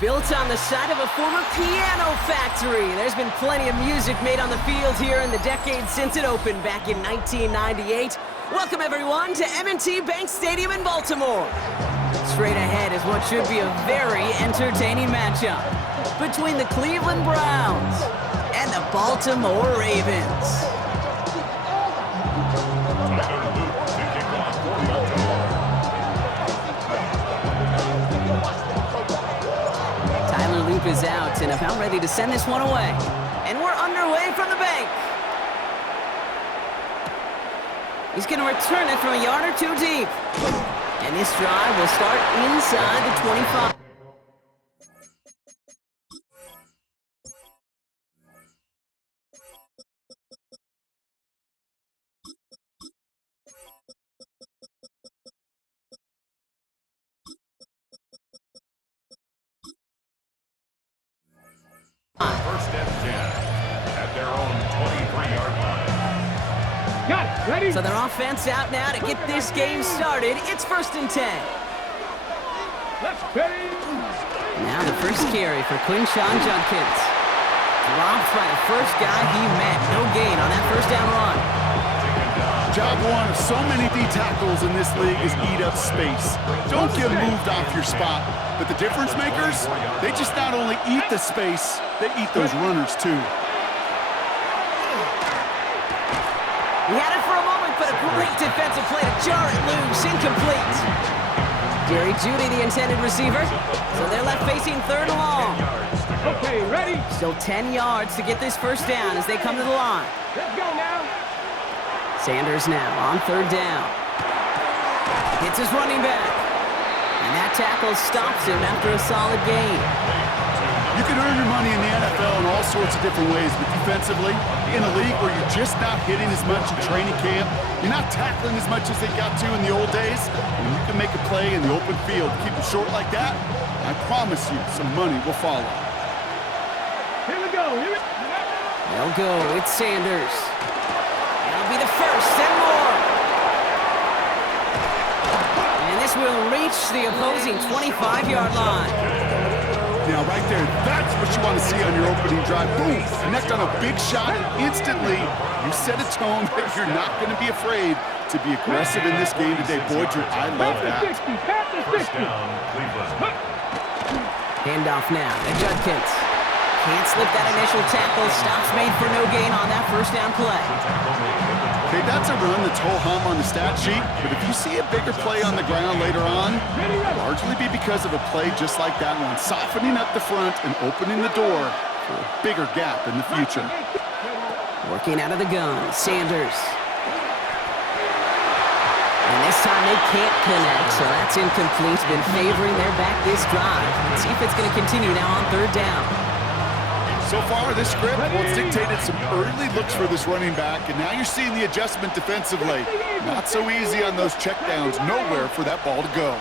Built on the side of a former piano factory, there's been plenty of music made on the field here in the decades since it opened back in 1998. Welcome, everyone, to M&T Bank Stadium in Baltimore. Straight ahead is what should be a very entertaining matchup between the Cleveland Browns and the Baltimore Ravens. Is out and about ready to send this one away. And we're underway from the bank. He's going to return it from a yard or two deep. And this drive will start inside the 25. First and 10 at their own 23-yard line. Got it. Ready? So their offense out now to get this game started. It's first and 10. Let's ready. Now the first carry for Quinshawn Judkins. Dropped by the first guy he met. No gain on that first down run. Job one of so many D tackles in this league is eat up space. Don't get moved off your spot. But the difference makers, they just not only eat the space, they eat those runners too. He had it for a moment, but a great defensive play to jar it loose. Incomplete. Jerry Jeudy, the intended receiver. So they're left facing third and long. Okay, ready? Still 10 yards to get this first down as they come to the line. Let's go now. Sanders now on third down. Hits his running back. And that tackle stops him after a solid gain. You can earn your money in the NFL in all sorts of different ways, but defensively, in a league where you're just not hitting as much in training camp, you're not tackling as much as they got to in the old days, and you can make a play in the open field. Keep it short like that, I promise you some money will follow. Here we go. They'll go. It's Sanders. That'll be the first and more. And this will reach the opposing 25-yard line. Now, right there, that's what you want to see on your opening drive. Boom! Connect on a big shot, and instantly you set a tone that you're not going to be afraid to be aggressive in this game today. Boy, Drew, I love that. First down, Cleveland. Handoff now to Judkins. Can't slip that initial tackle. Stops made for no gain on that first down play. Okay, that's a run that's ho-hum on the stat sheet, but if you see a bigger play on the ground later on, it'll largely be because of a play just like that one, softening up the front and opening the door for a bigger gap in the future. Working out of the gun, Sanders. And this time they can't connect, so that's incomplete. Been favoring their back this drive. Let's see if it's going to continue now on third down. So far, this script, well, it's dictated some early looks for this running back, and now you're seeing the adjustment defensively. Not so easy on those checkdowns. Nowhere for that ball to go.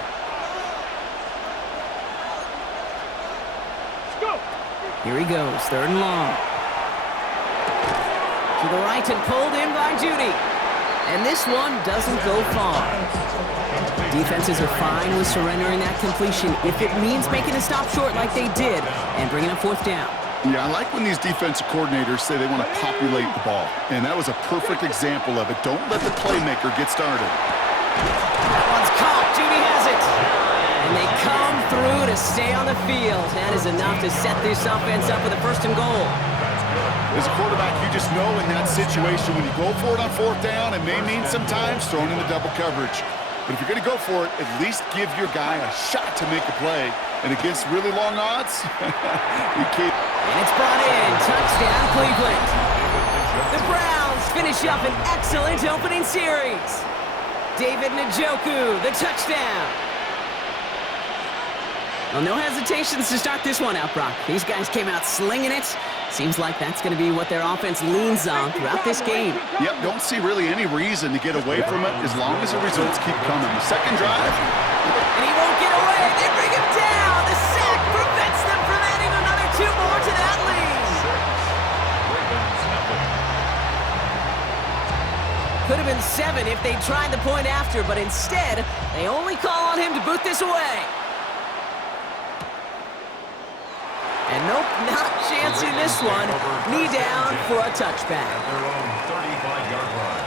Here he goes, third and long. To the right and pulled in by Jeudy. And this one doesn't go far. Defenses are fine with surrendering that completion if it means making a stop short like they did and bringing up fourth down. Yeah, I like when these defensive coordinators say they want to populate the ball. And that was a perfect example of it. Don't let the playmaker get started. That one's caught. Jeudy has it. And they come through to stay on the field. That is enough to set this offense up with a first and goal. As a quarterback, you just know in that situation when you go for it on fourth down, it may mean sometimes throwing in the double coverage. But if you're going to go for it, at least give your guy a shot to make a play. And against really long odds, you can't. And it's brought in. Touchdown, Cleveland. The Browns finish up an excellent opening series. David Njoku, the touchdown. Well, no hesitations to start this one out, Brock. These guys came out slinging it. Seems like that's going to be what their offense leans on throughout this game. Yep, don't see really any reason to get away from it as long as the results keep coming. The second drive. And he won't get away. They bring him down. The sack prevents them from adding another 2 more to that lead. Could have been 7 if they tried the point after, but instead, they only call on him to boot this away. Nope, not chancing this one. Knee down for a touchback. At their own 35-yard line.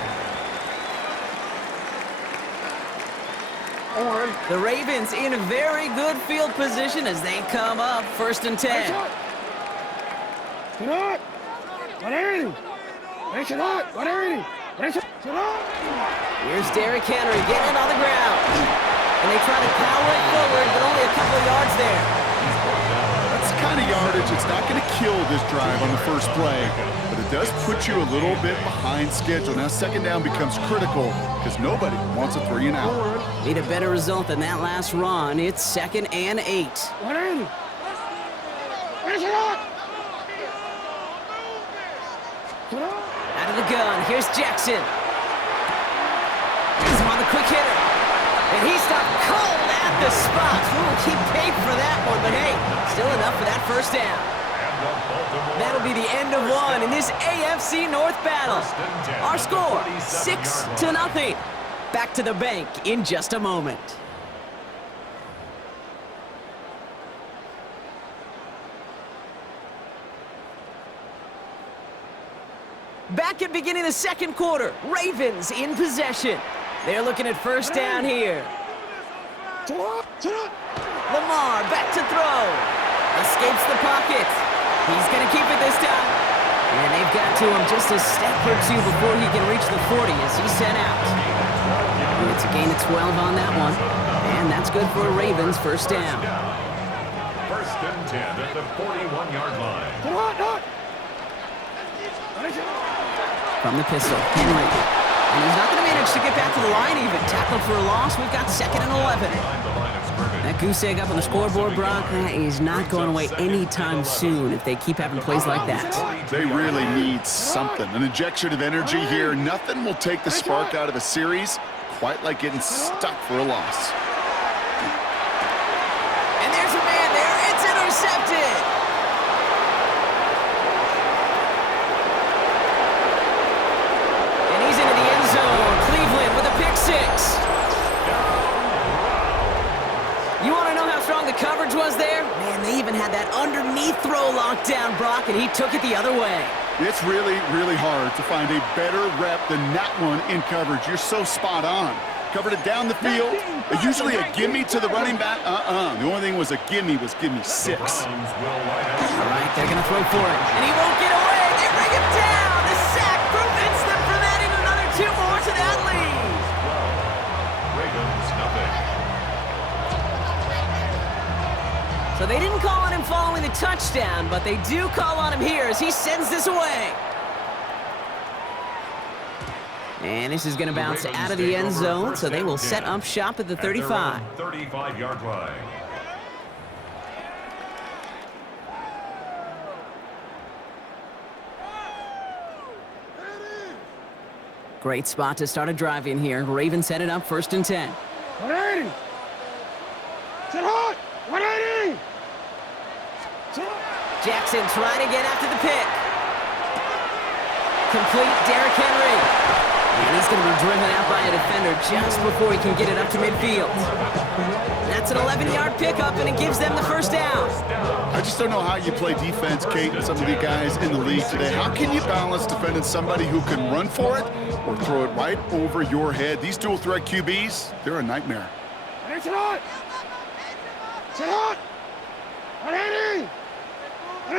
The Ravens in very good field position as they come up 1st and 10. Here's Derrick Henry getting it on the ground. And they try to power it forward, but only a couple of yards there. That's the kind of yardage that's not going to kill this drive on the first play, but it does put you a little bit behind schedule. Now 2nd down becomes critical because nobody wants a 3 and out. Need a better result than that last run. It's 2nd and 8. Out of the gun, here's Jackson. He's on the quick hitter. And he stopped cold at the spot. We'll keep paid for that one, but hey, still enough for that 1st down. That'll be the end of one in this AFC North battle. Our score, 6-0. Back to the bank in just a moment. Back at beginning of the 2nd quarter, Ravens in possession. They're looking at 1st down here. Lamar back to throw. Escapes the pocket. He's going to keep it this time. And they've got to him just a step or two before he can reach the 40 as he's sent out. And it's a gain of 12 on that one. And that's good for a Ravens 1st down. 1st and 10 at the 41-yard line. From the pistol, Henry. And he's not going to manage to get back to the line even. Tackled for a loss. We've got 2nd and 11. That goose egg up on the scoreboard, Brock, that is not going away anytime soon if they keep having plays like that. They really need something. An injection of energy here. Nothing will take the spark out of a series quite like getting stuck for a loss. And there's a man there. It's intercepted. You want to know how strong the coverage was there? Man, they even had that underneath throw locked down, Brock, and he took it the other way. It's really, really hard to find a better rep than that one in coverage. You're so spot on. Covered it down the field. Usually a gimme to the running back. The only thing was a gimme 6. All right, they're going to throw for it. And he won't get away. They bring him down. The sack prevents them from adding another 2 more to that lead. Ravens, nothing. So they didn't call on him following the touchdown, but they do call on him here as he sends this away. And this is going to bounce out of the end zone, so they will set up shop at the 35. 35-yard line. Great spot to start a drive in here. Ravens set it up 1st and 10. 180. Sit hot. 180. Jackson trying to get after the pick. Complete Derrick Henry. And he's going to be driven out by a defender just before he can get it up to midfield. That's an 11-yard pickup, and it gives them the 1st down. I just don't know how you play defense, Kate, and some of the guys in the league today. How can you balance defending somebody who can run for it or throw it right over your head? These dual-threat QBs, they're a nightmare. Sit hot. Sit hot. 180.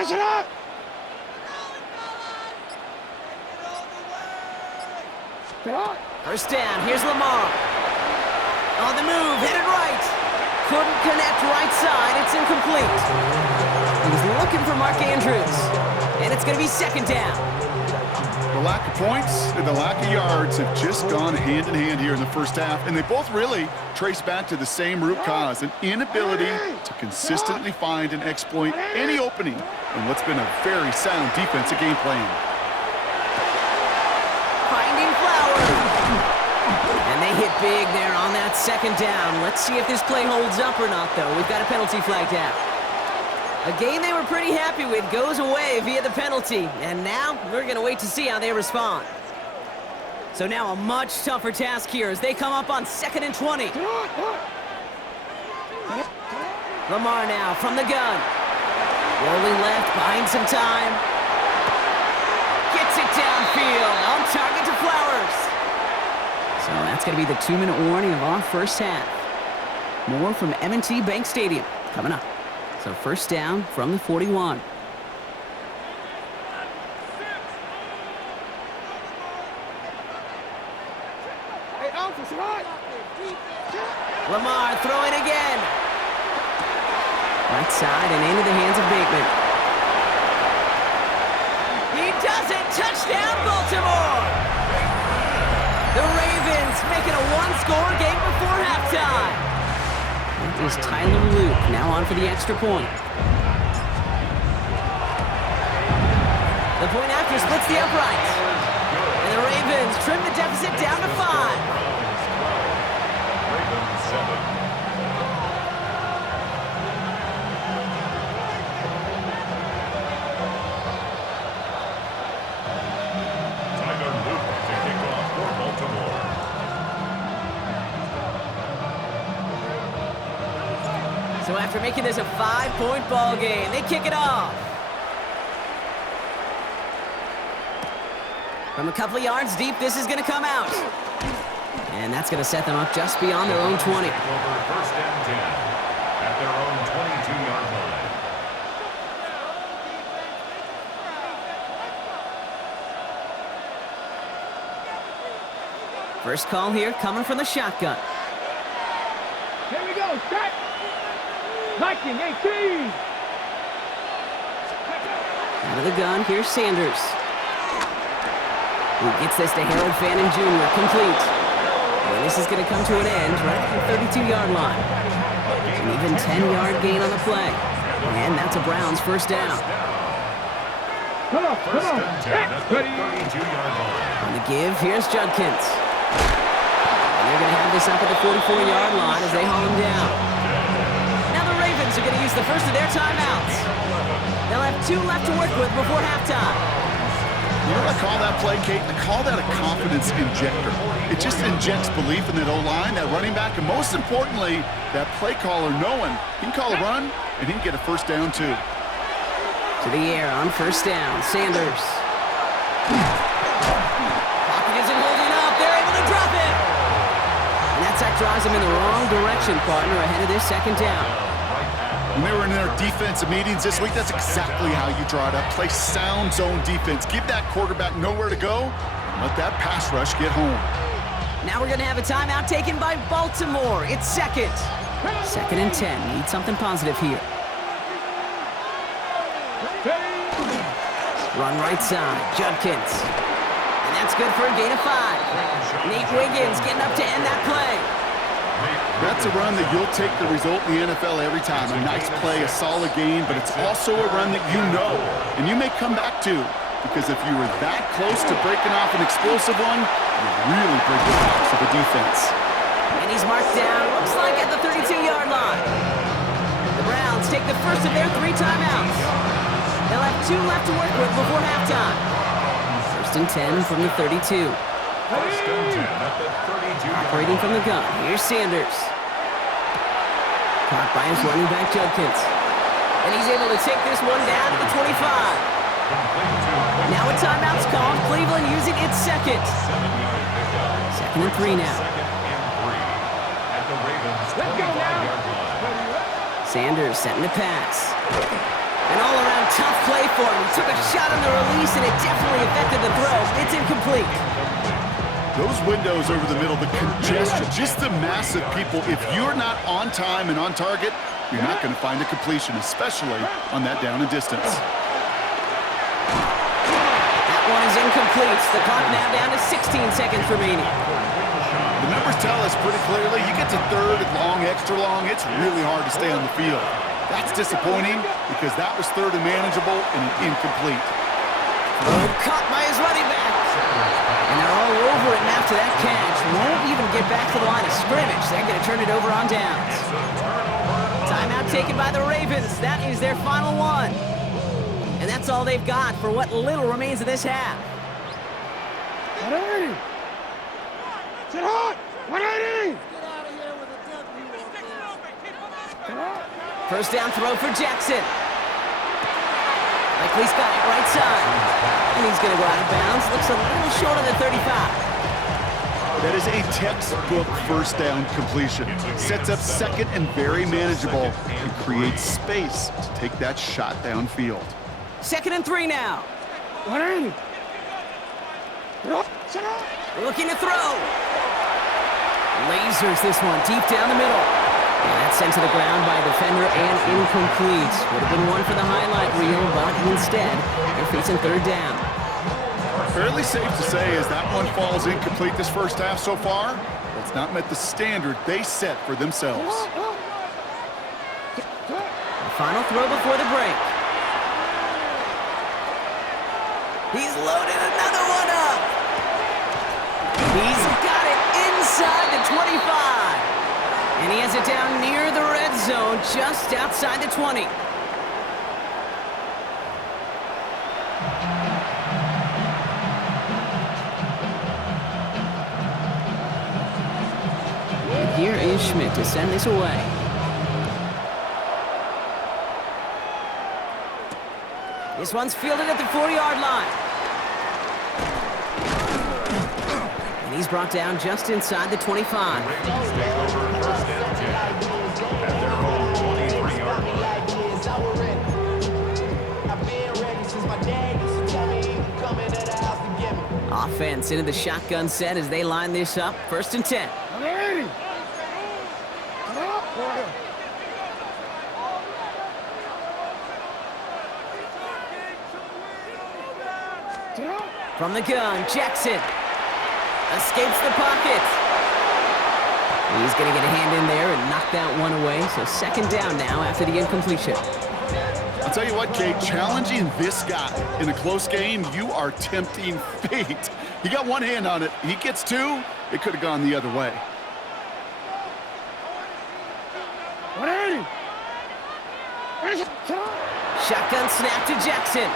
Sit hot. 1st down, here's Lamar. On the move, headed right. Couldn't connect right side, it's incomplete. He was looking for Mark Andrews. And it's going to be 2nd down. The lack of points and the lack of yards have just gone hand in hand here in the 1st half, and they both really trace back to the same root cause, an inability to consistently find and exploit any opening in what's been a very sound defensive game plan. And they hit big there on that 2nd down. Let's see if this play holds up or not, though. We've got a penalty flagged out. A game they were pretty happy with goes away via the penalty. And now we're going to wait to see how they respond. So now a much tougher task here as they come up on 2nd and 20. Lamar now from the gun. Rolling left, buying some time. Gets it downfield, on target to Flowers. So that's going to be the 2-minute warning of our first half. More from M&T Bank Stadium coming up. So first down from the 41. Lamar throwing again. Right side and into the hands of Bateman. He does it! Touchdown, Baltimore! The Ravens making a one-score game before halftime. That is Tyler Luke now on for the extra point. The point after splits the uprights. And the Ravens trim the deficit down to 5. Ravens 7. Tyler Luke to kick off for Baltimore. So after making this a 5-point ball game, they kick it off. From a couple of yards deep, this is going to come out. And that's going to set them up just beyond their own 20. Over first and 10 at their own 22-yard line. First call here coming from the shotgun. Here we go, set! Viking 18! Out of the gun, here's Sanders. Who gets this to Harold Fannin Jr. complete. And this is going to come to an end right at the 32-yard line. An even 10-yard gain on the play. And that's a Browns first down. Come on, First and 10 at the 32-yard line. On the give, here's Judkins. And they're going to have this up at the 44-yard line as they haul him down. Now the Ravens are going to use the first of their timeouts. They'll have 2 left to work with before halftime. You know what I call that play, Kate? I call that a confidence injector. It just injects belief in that O-line, that running back, and most importantly, that play caller knowing he can call a run and he can get a first down too. To the air on first down, Sanders. Pocket isn't holding up. They're able to drop it. And that sack drives them in the wrong direction, partner, ahead of this second down. When they were in their defensive meetings this week, that's exactly how you draw it up. Play sound zone defense. Give that quarterback nowhere to go and let that pass rush get home. Now we're going to have a timeout taken by Baltimore. It's second. Second and 10. Need something positive here. Run right side. Judkins. And that's good for a gain of 5. Nate Wiggins getting up to end that play. That's a run that you'll take the result in the NFL every time. A nice play, a solid game, but it's also a run that you know and you may come back to, because if you were that close to breaking off an explosive one, you really break the backs of the defense. And he's marked down, looks like at the 32-yard line. The Browns take the first of their 3 timeouts. They'll have 2 left to work with before halftime. First and 10 from the 32. First and 10 at the 32-yard Operating from the gun, here's Sanders. Caught by his running back, Judkins. And he's able to take this one down to the 25. Now a timeout's called. Cleveland using its second. Second and 3 now. At the Ravens 25-yard line. Sanders setting the pass. An all-around tough play for him. He took a shot on the release, and it definitely affected the throw. It's incomplete. Those windows over the middle, the congestion, just the mass of people. If you're not on time and on target, you're not going to find a completion, especially on that down and distance. That one is incomplete. The clock now down to 16 seconds remaining. The numbers tell us pretty clearly, you get to third and long, extra long, it's really hard to stay on the field. That's disappointing because that was third and manageable and an incomplete. Oh, caught by his running back. And they're all over it after that catch. Won't even get back to the line of scrimmage. They're going to turn it over on downs. Timeout taken by the Ravens. That is their final one. And that's all they've got for what little remains of this half. 180! Sit hot! 180! First down throw for Jackson. Quickly's got it right side. And he's going to go out of bounds. Looks a little short of the 35. That is a textbook first down completion. Sets up second and very manageable and creates space to take that shot downfield. 2nd and 3 now. 180. Looking to throw. Lasers this one deep down the middle. And that's sent to the ground by a defender and incomplete. Would have been one for the highlight reel, but instead, they're facing 3rd down. Fairly safe to say as that one falls incomplete this first half so far, it's not met the standard they set for themselves. The final throw before the break. He's loaded another one up. He's got it inside the 25. And he has it down near the red zone, just outside the 20. And here is Schmidt to send this away. This one's fielded at the 4-yard line. And he's brought down just inside the 25. Ravens take over 1st and 10 at their own 23-yard line. Offense into the shotgun set as they line this up. 1st and 10. 180. From the gun, Jackson escapes the pocket. He's going to get a hand in there and knock that one away. So 2nd down now after the incompletion. I'll tell you what, Kate, challenging this guy in a close game, you are tempting fate. He got one hand on it. He gets two. It could have gone the other way. 180. Shotgun snap to Jackson.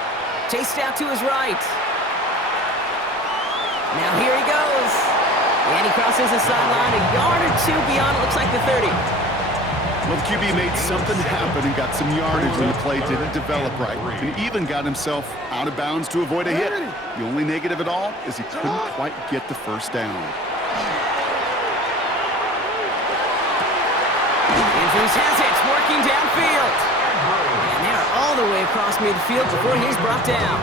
Chased out to his right. Now here he goes. And he crosses the sideline a yard or two beyond, it looks like the 30. Well, the QB made something happen and got some yardage when the play didn't develop right. And even got himself out of bounds to avoid a hit. The only negative at all is he couldn't quite get the first down. Andrews has it, working downfield. And they are all the way across midfield before he's brought down.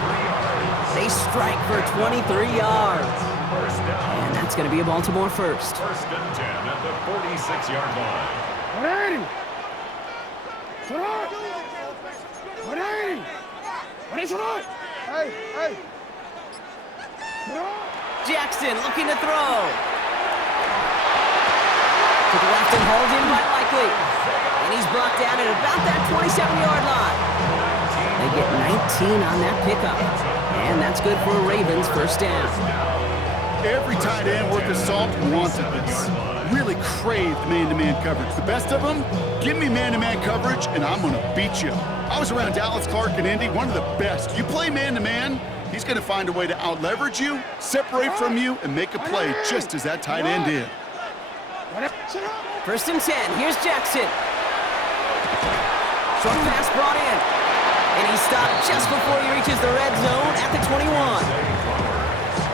They strike for 23 yards. And that's going to be a Baltimore first. 1st and 10 at the 46-yard line. 180. 180. 180. Hey, hey. Jackson looking to throw. To the left and hauled in by Likely. And he's brought down at about that 27-yard line. They get 19 on that pickup. And that's good for a Ravens 1st down. Every tight end worth his salt wanted this. Really craved man-to-man coverage. The best of them, give me man-to-man coverage and I'm going to beat you. I was around Dallas Clark and Indy, one of the best. You play man-to-man, he's going to find a way to out-leverage you, separate from you, and make a play just as that tight end did. 1st and 10, here's Jackson. Short pass brought in. And he stopped just before he reaches the red zone at the 21.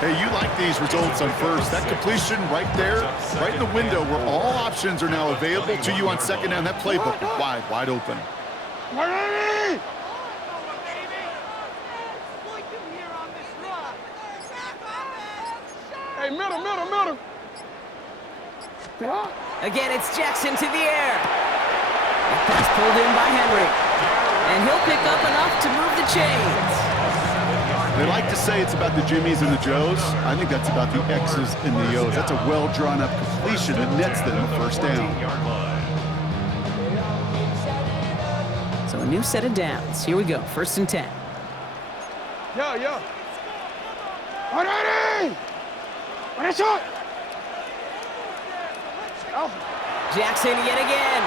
Hey, you like these results on first. That completion right there, right in the window where all options are now available to you on 2nd down. That playbook wide open. 180. Hey, middle. Again, it's Jackson to the air. That pass pulled in by Henry. And he'll pick up enough to move the chains. They like to say it's about the Jimmies and the Joes. I think that's about the X's and the O's. That's a well-drawn-up completion that nets them a 1st down. So a new set of downs. Here we go, 1st and 10. Yo. 180. What is it? Jackson yet again.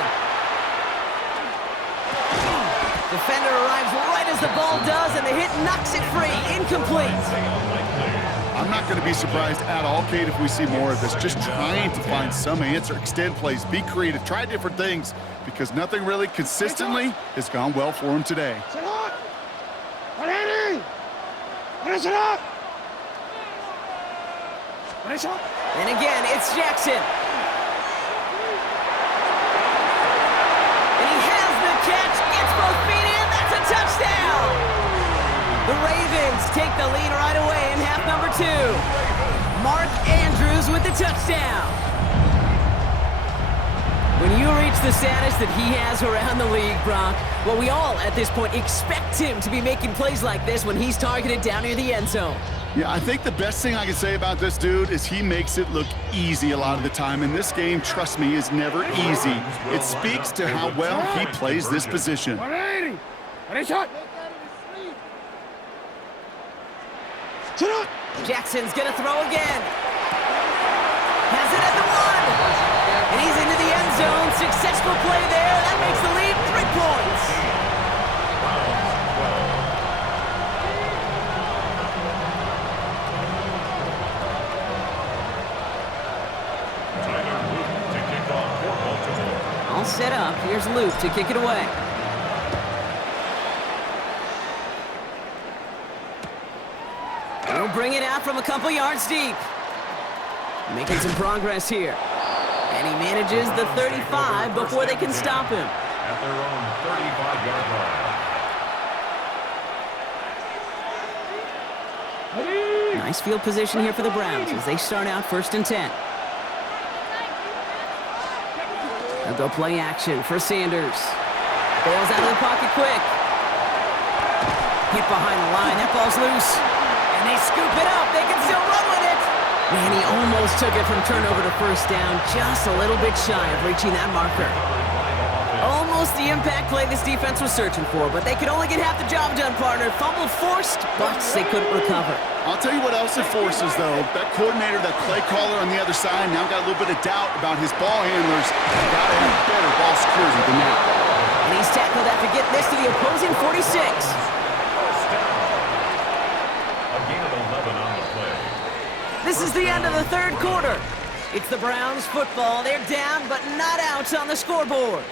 Defender arrives right as the ball does, and the hit knocks it free. Incomplete. I'm not going to be surprised at all, Kate, if we see more of this. Just trying to find some answer, extend plays, be creative, try different things, because nothing really consistently has gone well for him today. 180. Buenísimo. Buenísimo. And again, it's Jackson. And he has the catch, gets both feet in, that's a touchdown! The Ravens take the lead right away in half number 2. Mark Andrews with the touchdown. When you reach the status that he has around the league, Brock, well, we all at this point expect him to be making plays like this when he's targeted down near the end zone. Yeah, I think the best thing I can say about this dude is he makes it look easy a lot of the time. And this game, trust me, is never easy. It speaks to how well he plays this position. 180. Buenísimo. Sit up. Jackson's gonna throw again. Has it at the 1. And he's into the end zone. Successful play there. That makes the lead 3 points. All set up. Here's Luke to kick it away. He'll bring it out from a couple yards deep. Making some progress here. And he manages the 35 before they can stop him. At their own 35-yard line. Nice field position here for the Browns as they start out 1st and 10. They'll go play action for Sanders. Bails out of the pocket quick. Hit behind the line. That ball's loose. And they scoop it up. They can still run with it. Man, he almost took it from turnover to 1st down. Just a little bit shy of reaching that marker. Almost the impact play this defense was searching for, but they could only get half the job done, partner. Fumble forced, but they couldn't recover. I'll tell you what else it forces, though. That coordinator, that play caller on the other side, now got a little bit of doubt about his ball handlers. Got to have better ball security than that. And he's tackled after getting this to the opposing 46. A gain of 11 on the play. This is the end of the 3rd quarter. It's the Browns football. They're down, but not out on the scoreboard.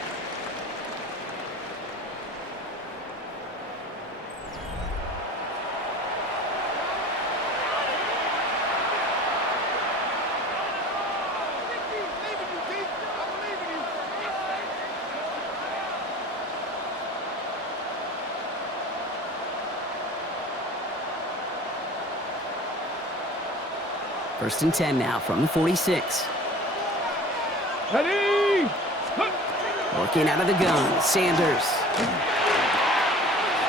First and 10 now from the 46. Ready. Working out of the gun, Sanders.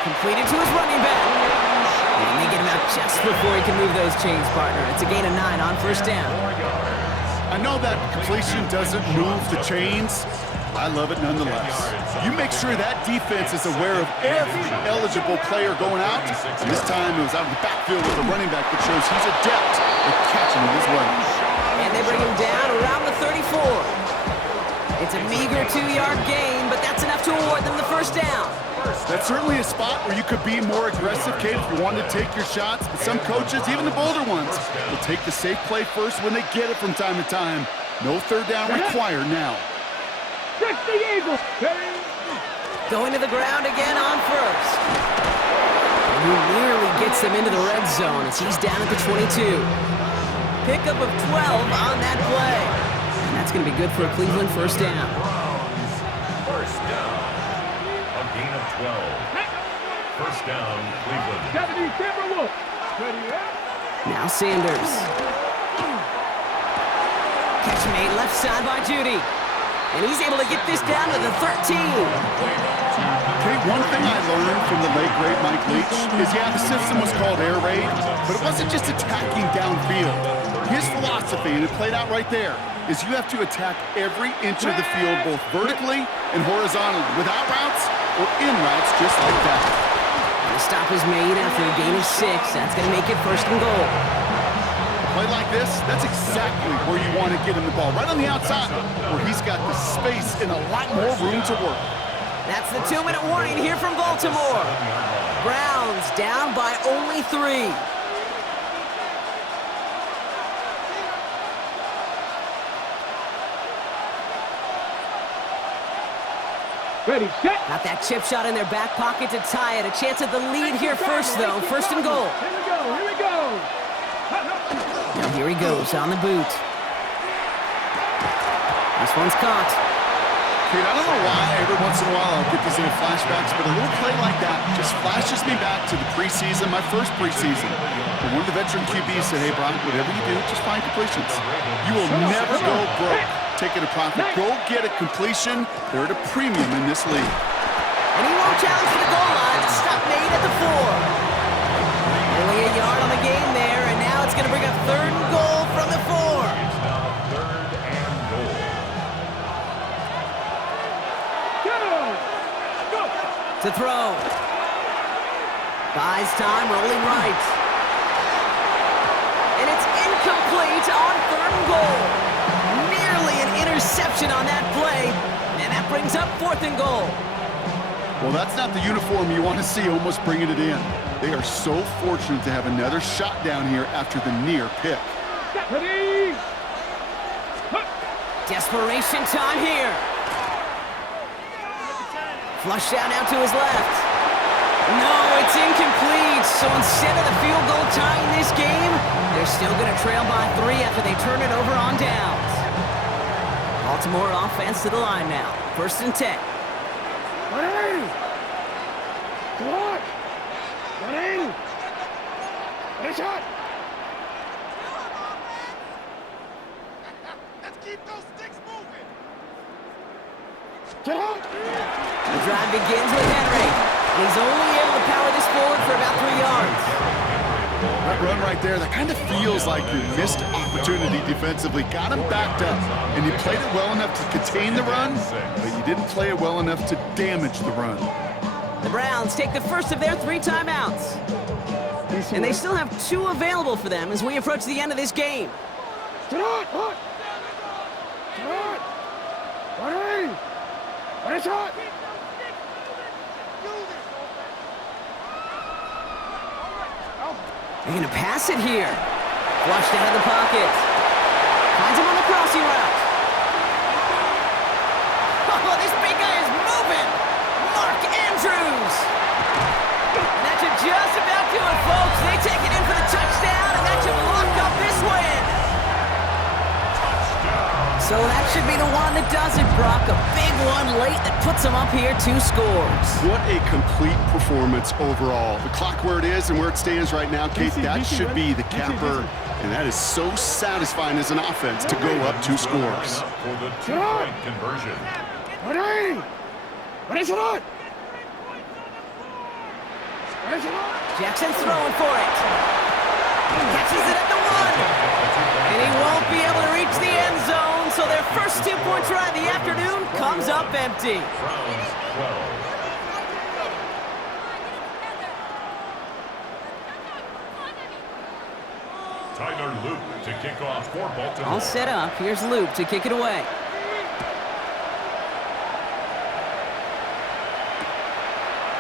Completed to his running back. And they get him out just before he can move those chains, partner. It's a gain of 9 on 1st down. I know that completion doesn't move the chains. I love it nonetheless. You make sure that defense is aware of every eligible player going out. And this time it was out of the backfield with a running back that shows he's adept at catching it as well. And they bring him down around the 34. It's a meager 2-yard gain, but that's enough to award them the 1st down. That's certainly a spot where you could be more aggressive, Kate, if you wanted to take your shots. But some coaches, even the bolder ones, will take the safe play first when they get it from time to time. No 3rd down required now. Check the Eagles. Going to the ground again on 1st. And he nearly gets them into the red zone as he's down at the 22. Pickup of 12 on that play. And that's going to be good for a Cleveland 1st down. 1st down. A gain of 12. 1st down, Cleveland. Now Sanders. Catch made left side by Judy. And he's able to get this down to the 13. Okay, one thing I learned from the late, great Mike Leach is, yeah, the system was called air raid, but it wasn't just attacking downfield. His philosophy, and it played out right there, is you have to attack every inch of the field, both vertically and horizontally, without routes or in routes just like that. And the stop is made after a gain of 6. That's going to make it 1st and goal. Play like this, that's exactly where you want to get him the ball, right on the outside, where he's got the space and a lot more room to work. That's the 2-minute warning here from Baltimore. Browns down by only 3. Ready, set. Got that chip shot in their back pocket to tie it. A chance at the lead here first, though. First and goal. Here we go, here we go. Now here he goes on the boot. This one's caught. Kate, I don't know why every once in a while I'll get these little flashbacks, but a little play like that just flashes me back to the preseason, my first preseason. And one of the veteran QBs said, hey, Brock, whatever you do, just find completions. You will never go broke taking a profit. Go get a completion. They're at a premium in this league. And he won't challenge for the goal line. It's stop made at the 4. Only a yard on the game there, and now it's going to bring up 3rd and goal from the 4. It's now 3rd and goal. Go. To throw. Buys time, rolling right. And it's incomplete on 3rd and goal. Nearly an interception on that play, and that brings up 4th and goal. Well, that's not the uniform you want to see almost bringing it in. They are so fortunate to have another shot down here after the near pick. Ready. Desperation time here. Flush out now to his left. No, it's incomplete. So instead of the field goal tying this game, they're still going to trail by 3 after they turn it over on downs. Baltimore offense to the line now. 1st and 10. Ready. Come on. Ready. Ready, shot. Let's keep those sticks moving. Get out. The drive begins with Henry. And he's only able to power this forward for about 3 yards. That run right there, that kind of feels like your missed opportunity defensively. Got him backed up, and you played it well enough to contain the run, but you didn't play it well enough to damage the run. The Browns take the first of their 3 timeouts. And they still have 2 available for them as we approach the end of this game. Get out. Get out. Ready. Ready, shot. They're going to pass it here. Flushed out of the pocket. Finds him on the crossing route. Oh, this big guy is moving. Mark Andrews. And that should just about do it, folks. They take it in for the touchdown, and that should lock up this win. So that should be the one that does it, Brock. A big one late that puts them up here 2 scores. What a complete performance overall. The clock where it is and where it stands right now, Kate, that should be the capper. And that is so satisfying as an offense to go up 2 scores. For the 2-point conversion. Ready. Ready, shot. Ready, shot. Jackson's throwing for it. Catches it at the 1. And he won't be able to reach the end zone. So their first 2-point try of the afternoon comes up empty. Browns 12. Tyler Luke to kick off for Baltimore. All set up. Here's Luke to kick it away.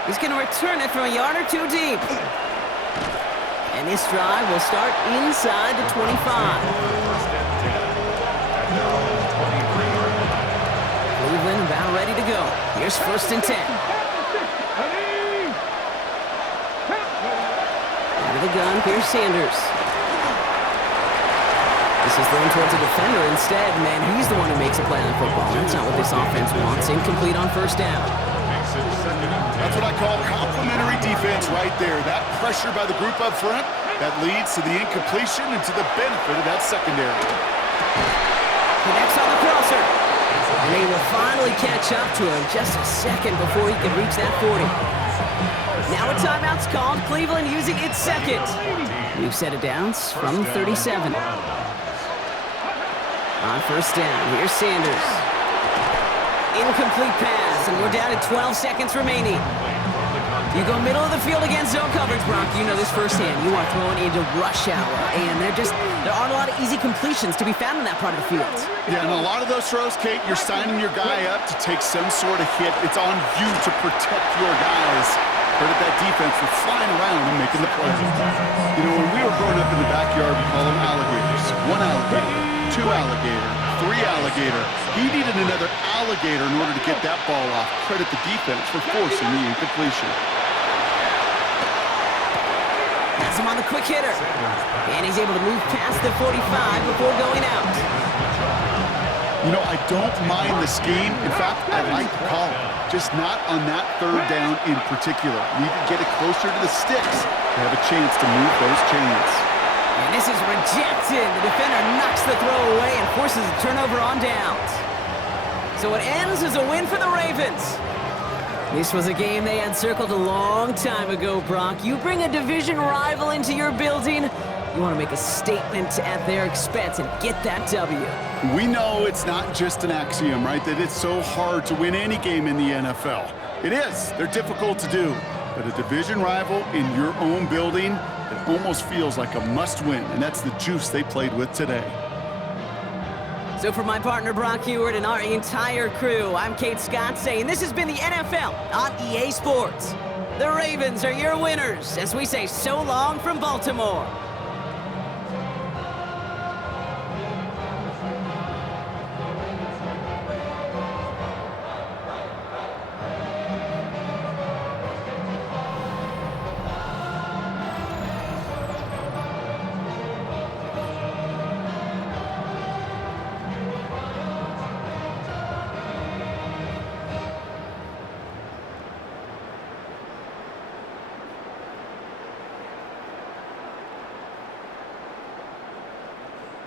He's going to return it from a yard or 2 deep. And this drive will start inside the 25. First and 10 at their own 23-yard line. Cleveland about ready to go. Here's 1st and 10. Out of the gun, here's Sanders. This is thrown towards a defender instead, man. He's the one who makes a play on the football. That's not what this offense wants. Incomplete on 1st down. Makes it 2nd and 10. That's what I call complementary defense right there. That pressure by the group up front, that leads to the incompletion and to the benefit of that secondary. Connects on the crosser. And they will finally catch up to him just a second before he can reach that 40. Now a timeout's called. Cleveland using its 2nd. New set of downs from 37. On 1st down, here's Sanders. Incomplete pass, and we're down to 12 seconds remaining. You go middle of the field against zone coverage, Brock. You know this firsthand. You are throwing into rush hour, and there aren't a lot of easy completions to be found in that part of the field. Yeah, and a lot of those throws, Kate, you're signing your guy up to take some sort of hit. It's on you to protect your guys. Credit that defense for flying around and making the play. You know, when we were growing up in the backyard, we call them alligators. 1 alligator, 2 alligator, alligator. He needed another alligator in order to get that ball off. Credit the defense for forcing the incompletion. Has him on the quick hitter. And he's able to move past the 45 before going out. You know, I don't mind the scheme. In fact, I like the call. Just not on that third down in particular. Need to get it closer to the sticks to have a chance to move those chains. And this is rejected. The defender knocks the throw away and forces a turnover on downs. So it ends as a win for the Ravens. This was a game they had circled a long time ago, Brock. You bring a division rival into your building, you want to make a statement at their expense and get that W. We know it's not just an axiom, right, that it's so hard to win any game in the NFL. It is. They're difficult to do. But a division rival in your own building, it almost feels like a must-win, and that's the juice they played with today. So for my partner Brock Heward and our entire crew, I'm Kate Scott saying this has been the NFL on EA Sports. The Ravens are your winners as we say so long from Baltimore.